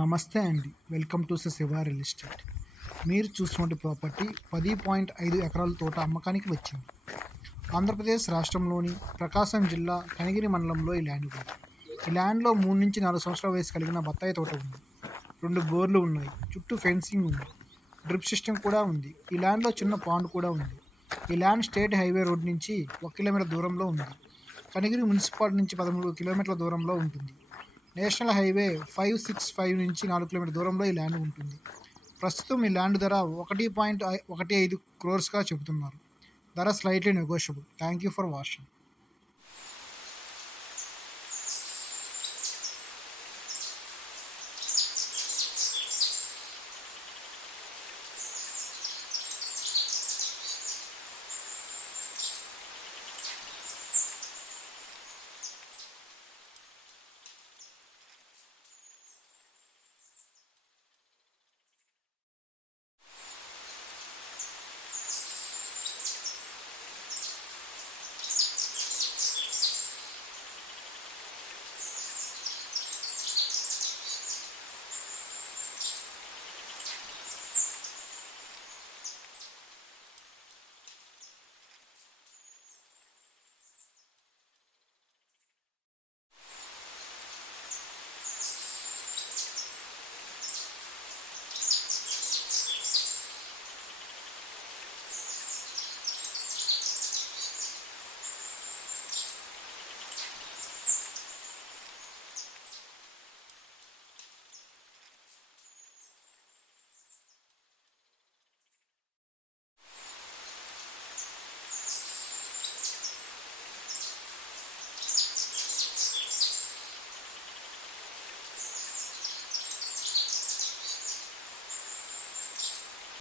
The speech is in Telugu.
నమస్తే అండి. Welcome to Shiva real estate. మీరు చూస్తున్న ప్రాపర్టీ 10.5 ఎకరాల తోట అమ్మకానికి వచ్చింది. ఆంధ్రప్రదేశ్ రాష్ట్రంలోని ప్రకాశం జిల్లా కనిగిరి మండలంలో ఈ ల్యాండ్ ఉంది. ఈ ల్యాండ్లో 3 నుంచి 4 సంవత్సరాల వయసు కలిగిన బత్తాయి తోట ఉంది. 2 బోర్లు ఉన్నాయి. చుట్టూ ఫెన్సింగ్ ఉంది. డ్రిప్ సిస్టమ్ కూడా ఉంది. ఈ ల్యాండ్లో చిన్న పాండ్ కూడా ఉంది. ఈ ల్యాండ్ స్టేట్ హైవే రోడ్ నుంచి 1 కిలోమీటర్ దూరంలో ఉంది. కనిగిరి మున్సిపాలిటీ నుంచి 13 కిలోమీటర్ల దూరంలో ఉంటుంది. నేషనల్ హైవే 565 నుంచి 4 కిలోమీటర్ దూరంలో ఈ ల్యాండ్ ఉంటుంది. ప్రస్తుతం ఈ ల్యాండ్ ధర 1.15 crores చెబుతున్నారు. ధర slightly negotiable. Thank you for watching.